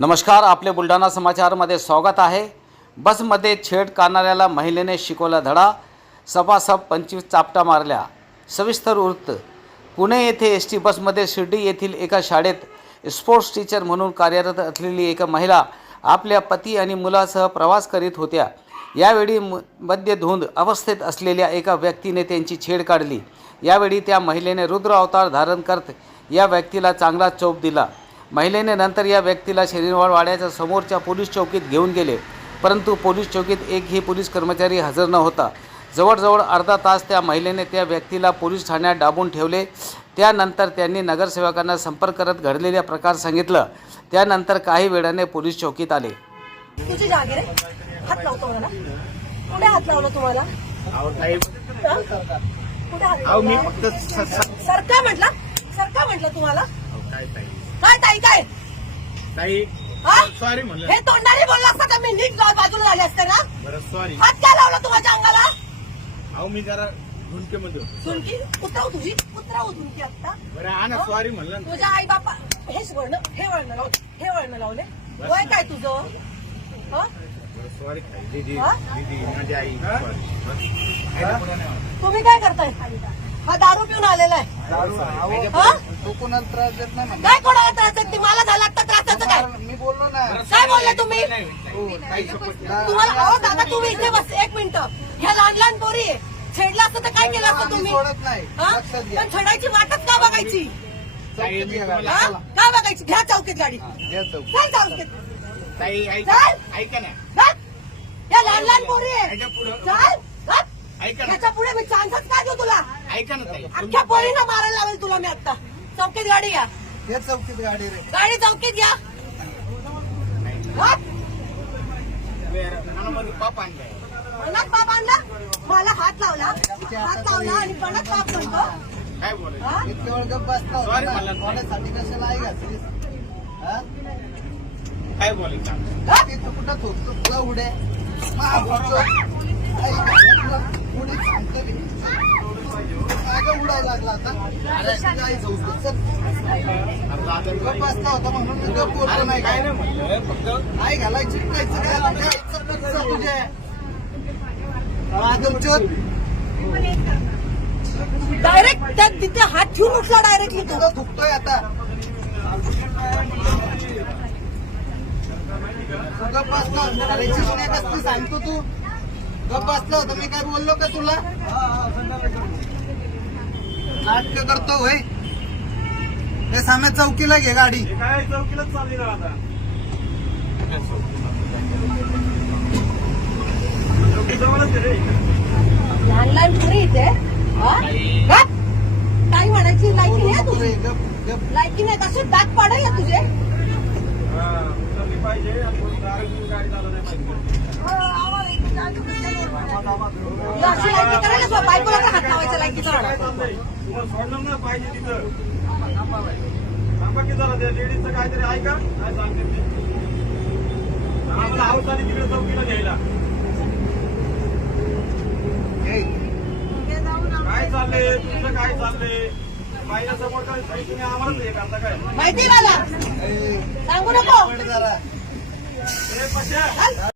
नमस्कार आपले बुलढाणा समाचारमध्ये स्वागत आहे. बसमध्ये छेड काढणाऱ्याला महिलेने शिकवला धडा. सपासप पंचवीस चापटा मारल्या. सविस्तर वृत्त. पुणे येथे एस टी बसमध्ये शिर्डी येथील एका शाळेत स्पोर्ट्स टीचर म्हणून कार्यरत असलेली एक महिला आपल्या पती आणि मुलासह प्रवास करीत होत्या. यावेळी म- मध्य धुंद अवस्थेत असलेल्या एका व्यक्तीने त्यांची छेड काढली. यावेळी त्या महिलेने रुद्र अवतार धारण करत या व्यक्तीला चांगला चोप दिला. महिलेने नंतर या व्यक्तीला शनिवार वाड्याच्या समोरच्या पोलीस चौकीत घेऊन गेले. परंतु पोलीस चौकीत एकही पोलीस कर्मचारी हजर न होता. जवळजवळ अर्धा तास त्या महिलेने त्या व्यक्तीला पोलीस ठाण्यात डांबून ठेवले. त्यानंतर त्यांनी नगरसेवकांना संपर्क करत घडलेला प्रकार सांगितलं. त्यानंतर काही वेळाने पोलीस चौकीत आले. सरका म्हटलं. सरका म्हटलं तुम्हाला. काय ताई काय? ताई हा? सॉरी म्हणलं. हे तोंडाने बोलला असता का? मी नीट जाऊन बाजूला झाले असते ना? बरं सॉरी हात काय लावला तुझ्या अंगाला? अहो मी जरा झुणकेमध्ये होतो. झुणकी? उतरव तुझी? उतरव झुणकी आता? बरं हा ना सॉरी म्हणलं ना. तुझ्या आई बापा हेच वळण हे वळण लाव हे वळण लावले वय काय तुझं? हा? बरं सॉरी ताई. दीदी हा? दीदी माझी आई सॉरी तुम्ही काय करताय? हा दारू पिऊन आलेला आहे. हा? तो कोणाला त्रास देत नाही. काय कोणाला त्रास देते मला झाला आता त्रासाचं काय मी बोललो ना काय बोलले तुम्ही हो. तुम्हाला अहो दादा तुम्ही इथे बस एक मिनिट ह्या लहान लहान पोरी आहे. छेडला असतं तर काय केलं असतं तुम्ही सोडत नाही हा? लक्षात घ्या पण छेडायची वाटच का बघायची. तुम्हाला हा? का बघायची घ्या चौकीत गाडी घ्या. चल चौकीत ताई ऐका चल. ऐका ना चल. या लहान लहान पोरी आहे. ह्याच्या पुढं चल चल. ऐका ना ह्याच्या पुढे मी चान्सच काय देऊ तुला ऐका ना ताई अख्ख्या पोरीनं मारायला लावेल तुला मी आता चौकीत गाडी घ्या घ्या चौकीत गाडी रे गाडी चौकीत घ्या हा? मनामध्ये पाप आणलाय बाप आणला मला हात लावला हात लावला आणि पणत बाप म्हणतो काय हा? इतके वेळ. म्हणलं. कोणासाठी कशाला घातलीस हा? काय बोलायचं हा? ती कुठं थोपतो तुला उडे. उडी सांगतो मी. लागला होता म्हणून नाही काय नाही फक्त घालायची चिटकायचं तुझे. डायरेक्ट त्या तिथे हात ठेवून उठला डायरेक्टली तो तुला दुखतोय आता. गप्प कसली सांगतो तू. गप्प बसला होता. मी काय बोललो का तुला? नाटक करतो होय? हे साम्या चौकीला घे गाडी. काय चौकीलाच चालली ना आता? लहान लहान पुरी इथे हा? हा? काही म्हणायची लायकी नाही नको तुझी? लायकी नाही तसे दात पाडेल ना तुझे? पाहिजे गाडी चालवली तुला अशी लायकी करायला बायकोला तर वाडा. सोडलं ना पाहिजे तिथं सांगा की जरा त्या लेडीजचं काहीतरी ऐका काय सांगते आम्हाला अवतारी तिकडे चौकीला घ्यायला काय चाललंय? तुमचं काय चाललंय बाईला समोर काय तुम्ही आम्हालाच हे करता काय? माहिती मला? सांगू नको. जरा. पश्या.